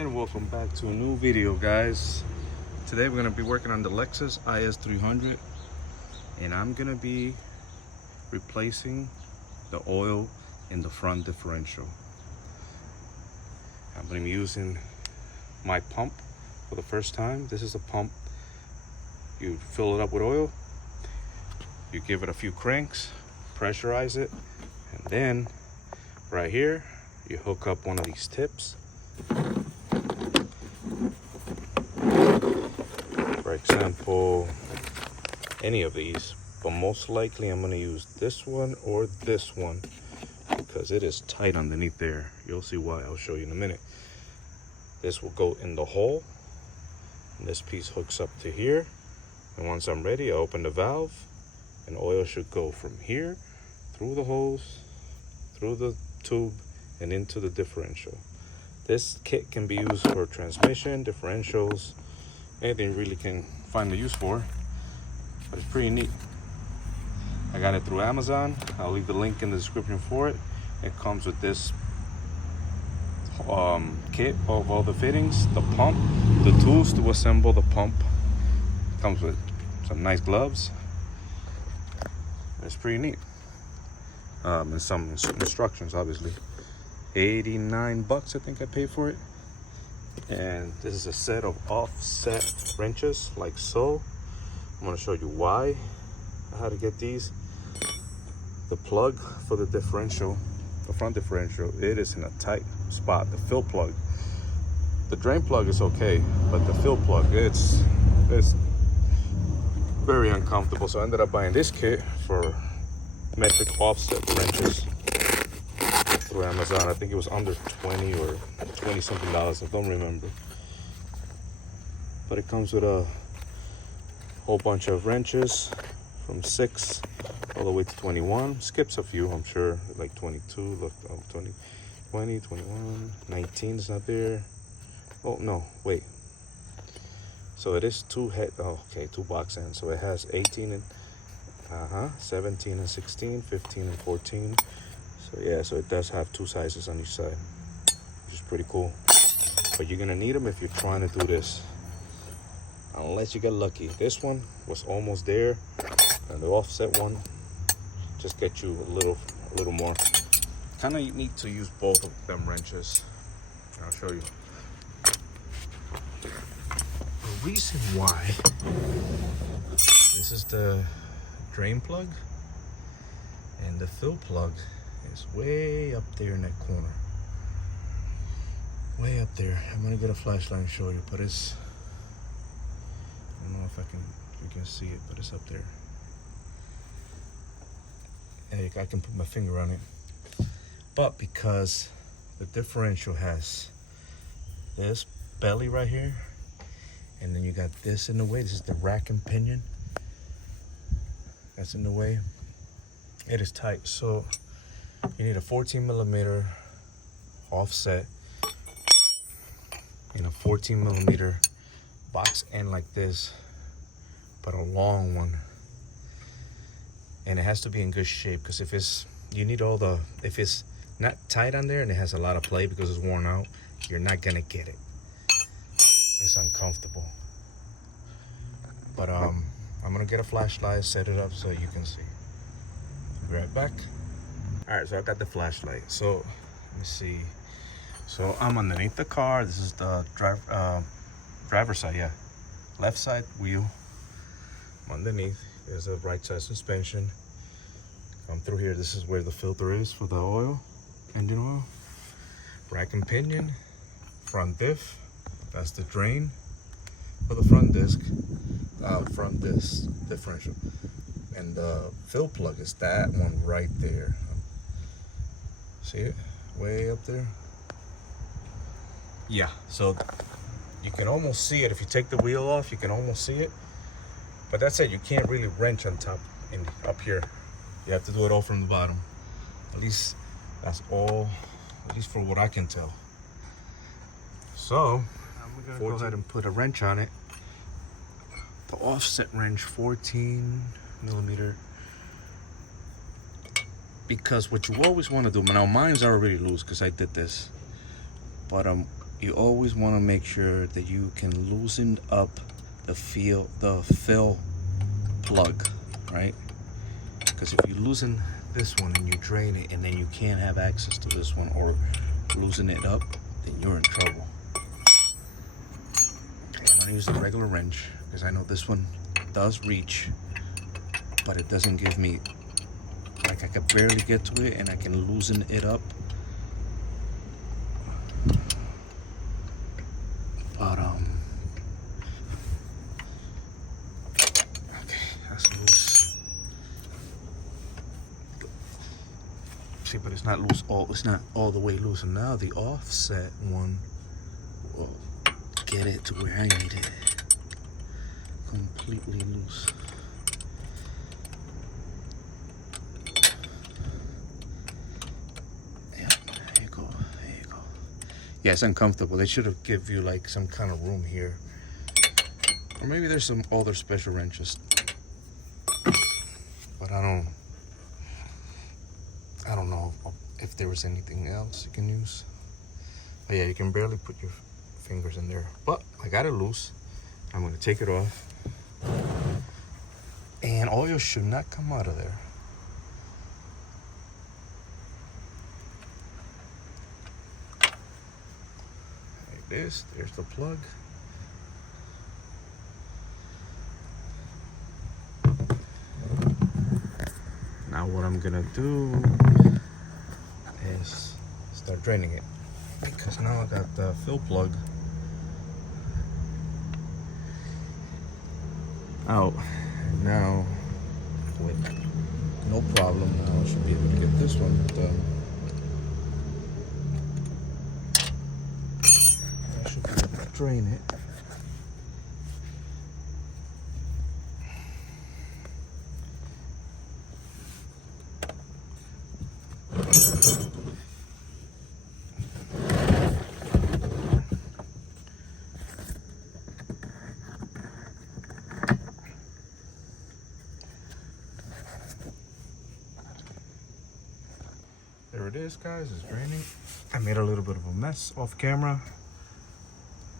And welcome back to a new video, guys. Today we're going to be working on the Lexus IS 300, and I'm going to be replacing the oil in the front differential. I'm going to be using my pump for the first time. This is a pump. You fill it up with oil, you give it a few cranks, pressurize it, and then right here you hook up one of these tips. For example, any of these, but most likely I'm going to use this one or this one because it is tight underneath there. You'll see why. I'll show you in a minute. This will go in the hole, and this piece hooks up to here, and once I'm ready I open the valve and oil should go from here through the hose, through the tube, and into the differential. This kit can be used for transmission, differentials, anything you really can find a use for, but it's pretty neat. I got it through Amazon. I'll leave the link in the description for it. It comes with this kit of all the fittings, the pump, the tools to assemble the pump. It comes with some nice gloves. It's pretty neat. And some instructions, obviously. 89 bucks I think I paid for it. And this is a set of offset wrenches like so. I'm going to show you why, how to get these. The plug for the differential, the front differential, it is in a tight spot. The fill plug, the drain plug is okay, but the fill plug, it's very uncomfortable. So I ended up buying this kit for metric offset wrenches through Amazon. I think it was under 20 or 20 something dollars, I don't remember. But it comes with a whole bunch of wrenches from 6 all the way to 21. Skips a few, I'm sure, like 22, look, 20, 21, 19 is not there. Oh no, wait. So it is two box ends. So it has 18 and 17 and 16, 15 and 14. So yeah, so it does have two sizes on each side, which is pretty cool. But you're gonna need them if you're trying to do this, unless you get lucky. This one was almost there, and the offset one just get you a little more. Kind of neat to use both of them wrenches. I'll show you. The reason why, this is the drain plug, and the fill plug is way up there in that corner. Way up there. I'm gonna get a flashlight and show you, but it's, I don't know if you can see it, but it's up there. And I can put my finger on it. But because the differential has this belly right here, and then you got this in the way, this is the rack and pinion. That's in the way. It is tight, so you need a 14mm offset and a 14mm box end like this, but a long one. And it has to be in good shape, because if it's not tight on there and it has a lot of play because it's worn out, you're not gonna get it. It's uncomfortable. But I'm gonna get a flashlight, set it up so you can see. Be right back. All right, so I got the flashlight. So let me see. So I'm underneath the car. This is the driver's side, yeah. Left side wheel. I'm underneath. There's a right side suspension. Come through here. This is where the filter is for the oil, engine oil. Rack and pinion, front diff. That's the drain for the front disc, front disc differential. And the fill plug is that one right there. See it? Way up there. Yeah, so you can almost see it. If you take the wheel off, you can almost see it. But that's it. You can't really wrench on top and up here. You have to do it all from the bottom. At least that's all, at least for what I can tell. So I'm gonna go ahead and put a wrench on it. The offset wrench, 14mm. Because what you always want to do, now mine's already loose because I did this, but you always want to make sure that you can loosen up the fill plug, right? Because if you loosen this one and you drain it, and then you can't have access to this one, or loosen it up, then you're in trouble. Okay, I'm gonna use the regular wrench because I know this one does reach, but it doesn't give me, like, I can barely get to it, and I can loosen it up. But okay, that's loose. See, but it's not loose it's not all the way loose. And now the offset one will get it to where I need it. Completely loose. Yeah, there you go. There you go. Yeah, it's uncomfortable. They should have give you like some kind of room here. Or maybe there's some other special wrenches. But I don't know if there was anything else you can use. But yeah, you can barely put your fingers in there. But I got it loose. I'm gonna take it off. And oil should not come out of there. Like this, there's the plug. Now what I'm gonna do is start draining it, because now I got the fill plug out. Now with no problem, now I should be able to get this one done. I should be able to drain it. There it is, guys, it's draining. I made a little bit of a mess off camera.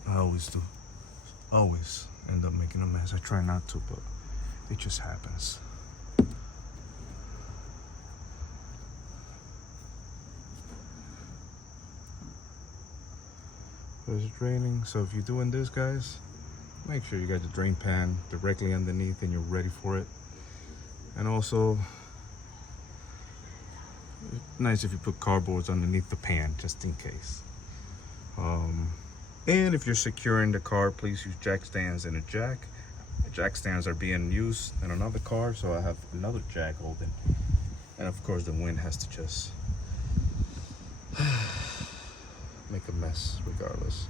I always do. Always end up making a mess. I try not to, but it just happens. It's draining, so if you're doing this, guys, make sure you got the drain pan directly underneath and you're ready for it. And also, it's nice if you put cardboards underneath the pan, just in case. And if you're securing the car, please use jack stands and a jack. The jack stands are being used in another car, so I have another jack holding. And of course, the wind has to just make a mess regardless.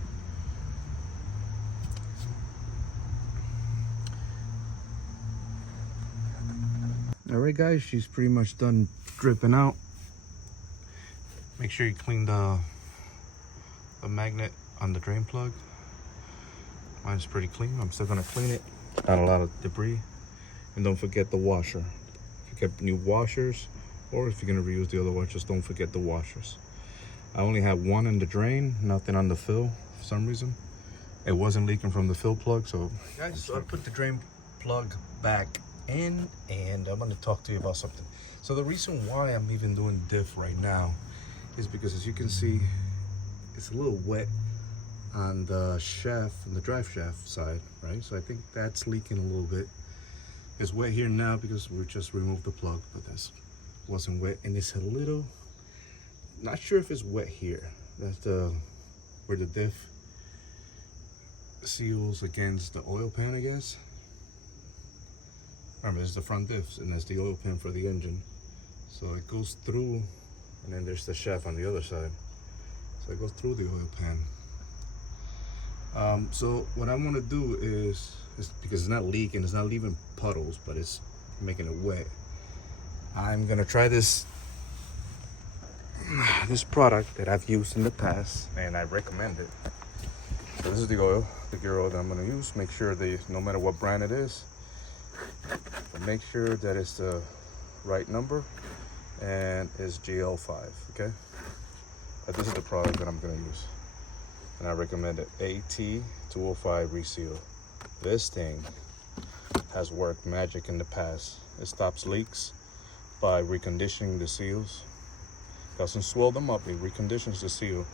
All right, guys, she's pretty much done dripping out. Make sure you clean the magnet on the drain plug. Mine's pretty clean. I'm still gonna clean it. Got a lot of debris. And don't forget the washer. If you get new washers, or if you're gonna reuse the other washers, don't forget the washers. I only had one in the drain, nothing on the fill for some reason. It wasn't leaking from the fill plug, so. Guys, so I put the drain plug back in, and I'm gonna talk to you about something. So the reason why I'm even doing diff right now is because, as you can see, it's a little wet on the shaft, on the drive shaft side, right? So I think that's leaking a little bit. It's wet here now because we just removed the plug, but this wasn't wet, and it's a little, not sure if it's wet here. That's where the diff seals against the oil pan, I guess. Remember, this is the front diff, and that's the oil pan for the engine. So it goes through, and then there's the shaft on the other side. So it goes through the oil pan. So what I want to do is because it's not leaking, it's not leaving puddles, but it's making it wet. I'm gonna try this product that I've used in the past, and I recommend it. So this is the oil, the gear oil that I'm gonna use. Make sure that no matter what brand it is, make sure that it's the right number and it's GL5, okay? But this is the product that I'm gonna use. and I recommend it. AT205 reseal. This thing has worked magic in the past. It stops leaks by reconditioning the seals. Doesn't swell them up, it reconditions the seal,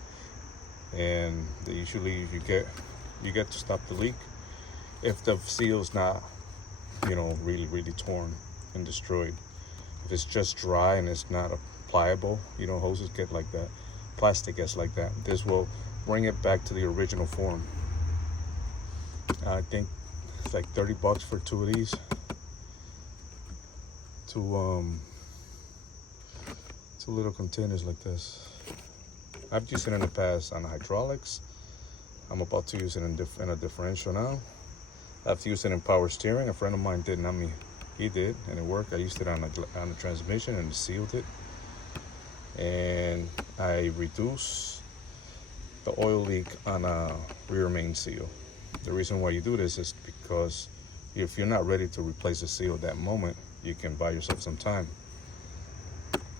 and usually you get to stop the leak if the seal's not, really torn and destroyed. If it's just dry and it's not pliable, hoses get like that, plastic gets like that. This will bring it back to the original form. I think it's like $30 for 2 of these. Two little containers like this. I've used it in the past on hydraulics. I'm about to use it in a differential now. I've used it in power steering. A friend of mine did, not me. He did, and it worked. I used it on the transmission and sealed it. And I reduced the oil leak on a rear main seal. The reason why you do this is because if you're not ready to replace the seal at that moment, you can buy yourself some time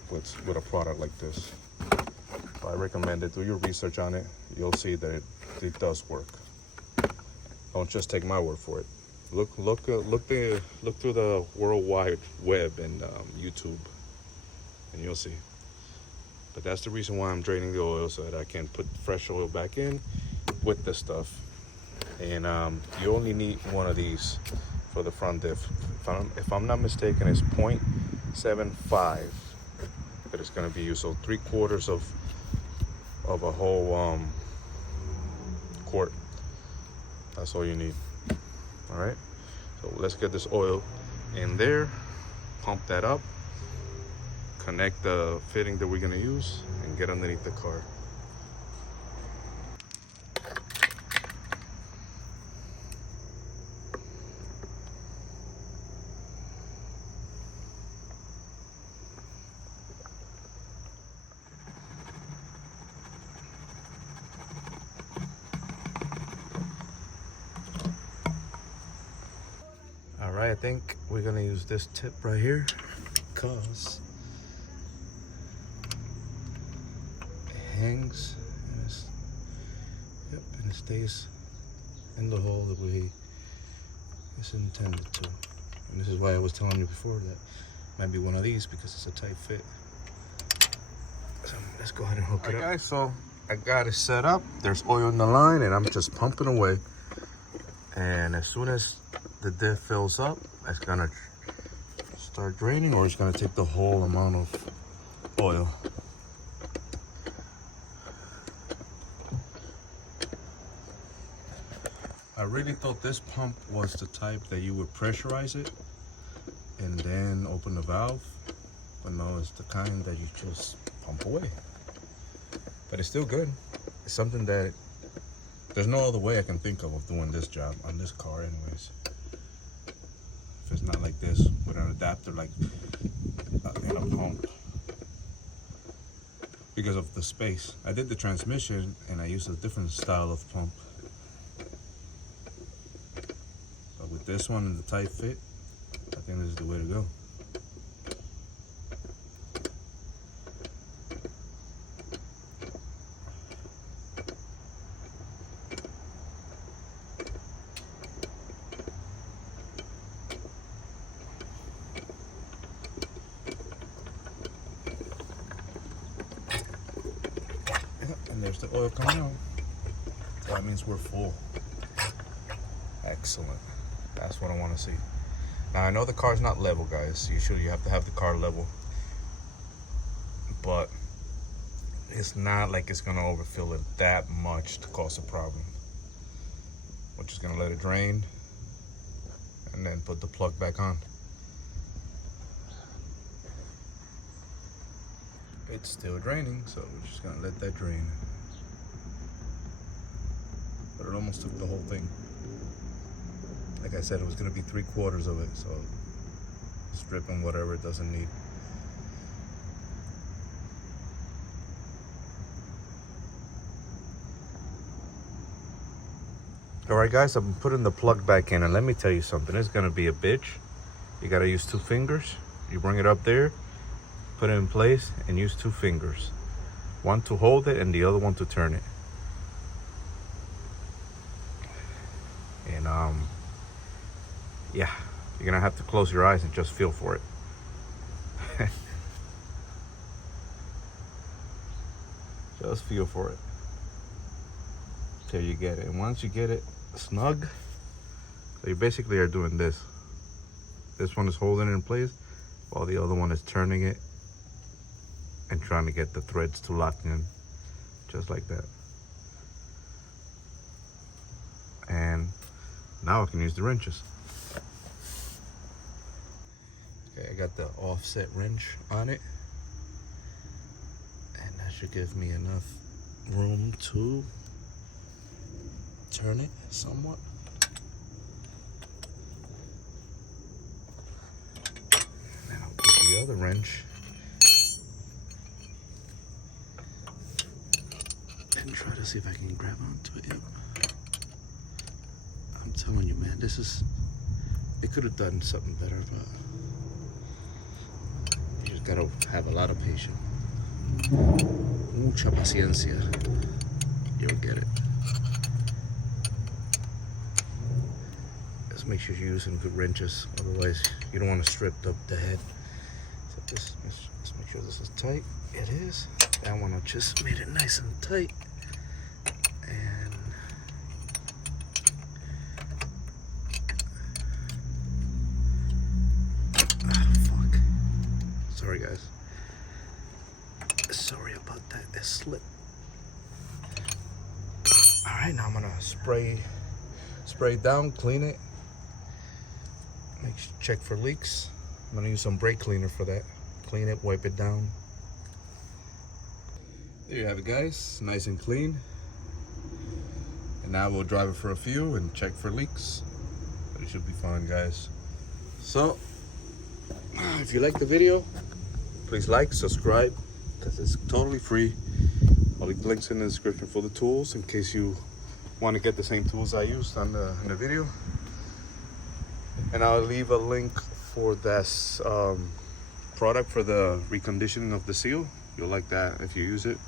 with a product like this. So I recommend it. Do your research on it. You'll see that it does work. Don't just take my word for it. Look through the World Wide Web and YouTube, and you'll see. But that's the reason why I'm draining the oil, so that I can put fresh oil back in with this stuff. And you only need one of these for the front diff. If I'm not mistaken, it's 0.75 that it's going to be used. So 3/4 of a whole quart. That's all you need. All right. So let's get this oil in there. Pump that up. Connect the fitting that we're going to use and get underneath the car. All right, I think we're gonna use this tip right here because it hangs and it stays in the hole the way it's intended to. And this is why I was telling you before that might be one of these because it's a tight fit. So let's go ahead and hook it up. Guys, so I got it set up. There's oil in the line and I'm just pumping away. And as soon as the diff fills up, it's gonna start draining, or it's gonna take the whole amount of oil. I really thought this pump was the type that you would pressurize it and then open the valve, but no, it's the kind that you just pump away. But it's still good. It's something that there's no other way I can think of doing this job on this car anyways. If it's not like this with an adapter like in a pump, because of the space. I did the transmission and I used a different style of pump. But with this one and the tight fit, I think this is the way to go. And there's the oil coming out. So that means we're full. Excellent. That's what I want to see. Now I know the car's not level, guys. Usually you have to have the car level. But it's not like it's gonna overfill it that much to cause a problem. We're just gonna let it drain and then put the plug back on. It's still draining, so we're just gonna let that drain. But it almost took the whole thing. Like I said, it was gonna be 3/4 of it, so stripping whatever it doesn't need. All right, guys, I'm putting the plug back in, and let me tell you something. It's gonna be a bitch. You gotta use 2 fingers. You bring it up there, put it in place, and use 2 fingers. One to hold it and the other one to turn it. And yeah, you're gonna have to close your eyes and just feel for it. Just feel for it till you get it. And once you get it snug, so you basically are doing this. This one is holding it in place while the other one is turning it and trying to get the threads to lock in, just like that. And now I can use the wrenches. Okay, I got the offset wrench on it, and that should give me enough room to turn it somewhat. And then I'll get the other wrench and try to see if I can grab onto it. Yep. I'm telling you, man, this is, they could have done something better, but you just gotta have a lot of patience. Mucha paciencia. You'll get it. Just make sure you're using good wrenches, otherwise you don't want to strip the head. So just make sure this is tight. It is. That one I just made it nice and tight. And fuck. Sorry guys. Sorry about that. It slipped. Alright, now I'm gonna spray it down, clean it. Check for leaks. I'm gonna use some brake cleaner for that. Clean it, wipe it down. There you have it, guys. Nice and clean. And now we'll drive it for a few and check for leaks. But it should be fine, guys. So, if you like the video, please like, subscribe, because it's totally free. All the links in the description for the tools in case you want to get the same tools I used on in the video. And I'll leave a link for this product for the reconditioning of the seal. You'll like that if you use it.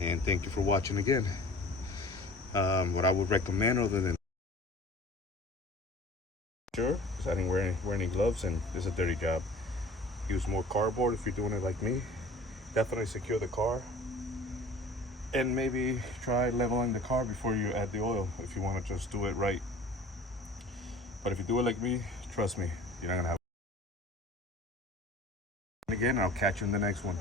And thank you for watching again. What I would recommend, other than sure, because I didn't wear any gloves and it's a dirty job. Use more cardboard if you're doing it like me. Definitely secure the car. And maybe try leveling the car before you add the oil if you want to just do it right. But if you do it like me, trust me, you're not gonna have. Again, I'll catch you in the next one.